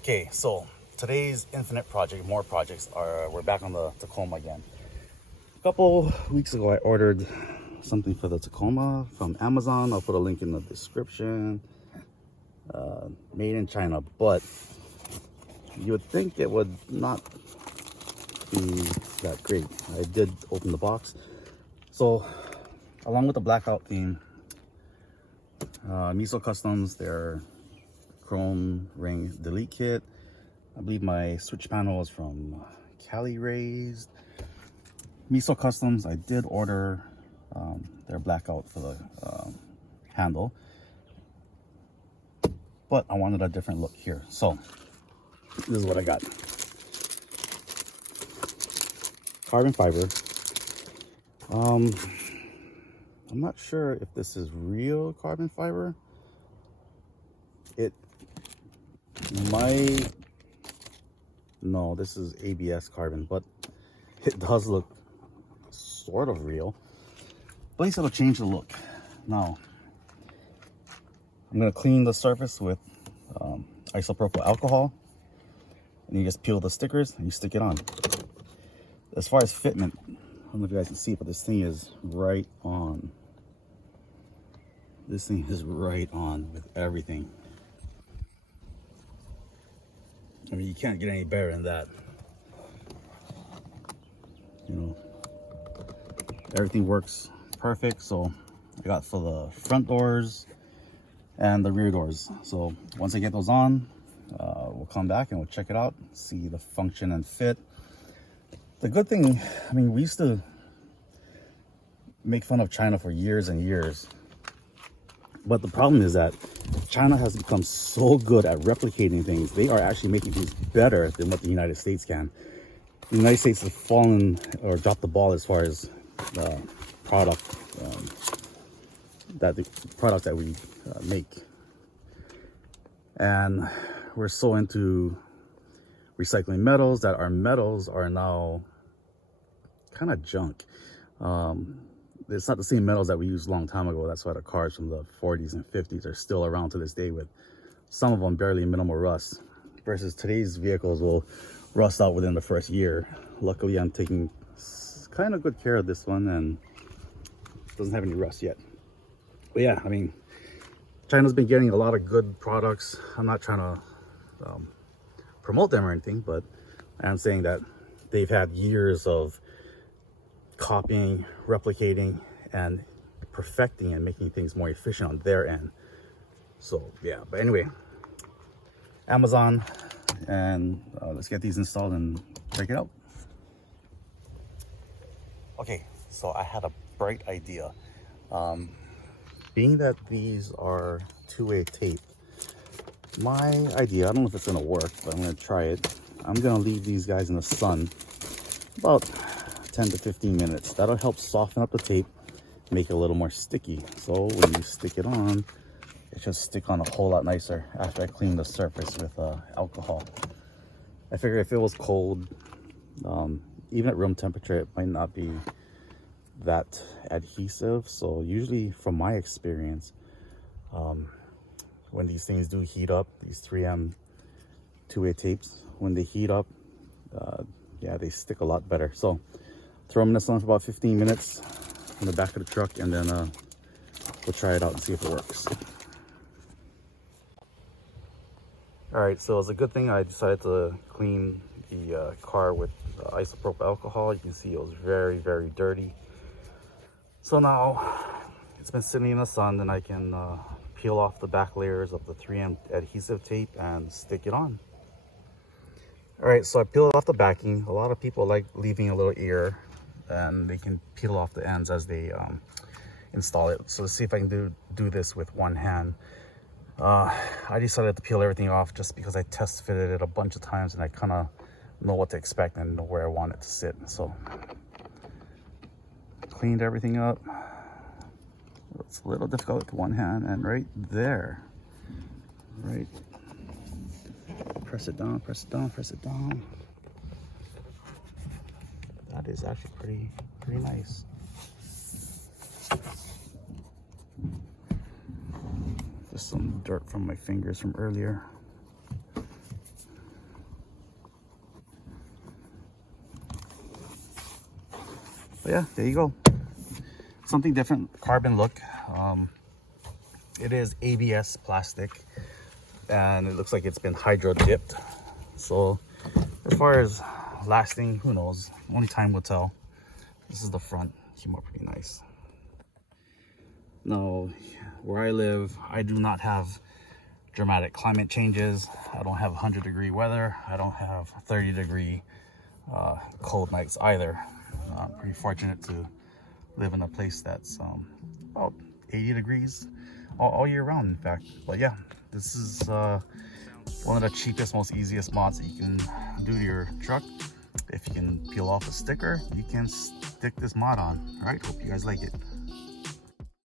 Okay, so today's infinite project, more projects are, we're back on the Tacoma again. A couple weeks ago, I ordered something for the Tacoma from Amazon. I'll put a link in the description. Made in China, but you would think it would not be that great. I did open the box. So, along with the blackout theme, Miso Customs, their chrome ring delete kit. I believe my switch panel is from Cali Raised. Miso Customs, I did order their blackout for the handle, but I wanted a different look here. So this is what I got. Carbon fiber. I'm not sure if this is real carbon fiber. It might, no, this is ABS carbon, but it does look sort of real. But at least it'll change the look. Now, I'm gonna clean the surface with isopropyl alcohol, and you just peel the stickers and you stick it on. As far as fitment, I don't know if you guys can see, but this thing is right on. This thing is right on with everything. I mean, you can't get any better than that. You know, everything works perfect. So I got for the front doors and the rear doors. So once I get those on, we'll come back and we'll check it out, see the function and fit. The good thing, I mean, we used to make fun of China for years and years. But the problem is that China has become so good at replicating things. They are actually making things better than what the United States can. The United States has fallen or dropped the ball as far as the product, the products that we make. And we're so into recycling metals that our metals are now kind of junk. It's not the same metals that we used a long time ago. That's why the cars from the 40s and 50s are still around to this day, with some of them barely minimal rust, versus today's vehicles will rust out within the first year. Luckily, I'm taking kind of good care of this one and it doesn't have any rust yet. But yeah, I mean, China's been getting a lot of good products. I'm not trying to promote them or anything, but I'm saying that they've had years of copying, replicating, and perfecting and making things more efficient on their end. So yeah, but anyway, Amazon, and let's get these installed and check it out. Okay, so I had a bright idea. Being that these are two-way tape, my idea, I don't know if it's gonna work, but I'm gonna try it. I'm gonna leave these guys in the sun about 10 to 15 minutes. That'll help soften up the tape, make it a little more sticky. So when you stick it on, it should stick on a whole lot nicer after I clean the surface with alcohol. I figure if it was cold, even at room temperature, it might not be that adhesive. So usually from my experience, when these things do heat up, these 3M two-way tapes, when they heat up, yeah, they stick a lot better. So throw them in the sun for about 15 minutes in the back of the truck, and then we'll try it out and see if it works. All right, so it's a good thing I decided to clean the car with isopropyl alcohol. You can see it was very, very dirty. So now it's been sitting in the sun, and I can peel off the back layers of the 3M adhesive tape and stick it on. All right, so I peeled off the backing. A lot of people like leaving a little ear, and they can peel off the ends as they install it. So let's see if I can do this with one hand. I decided to peel everything off just because I test fitted it a bunch of times and I kind of know what to expect and know where I want it to sit. So cleaned everything up. It's a little difficult with one hand, and right there, right, press it down, press it down, press it down. That is actually pretty nice. Just some dirt from my fingers from earlier. yeah, there you go. Something different, carbon look. It is ABS plastic, and it looks like it's been hydro dipped. So as far as lasting, who knows? Only time will tell. This is the front. Came out pretty nice. Now, where I live, I do not have dramatic climate changes. I don't have 100-degree weather. I don't have 30-degree cold nights either. I'm pretty fortunate to live in a place that's about 80 degrees all year round, in fact. But yeah, this is one of the cheapest, most easiest mods that you can do to your truck. If you can peel off a sticker, you can stick this mod on. All right, hope you guys like it.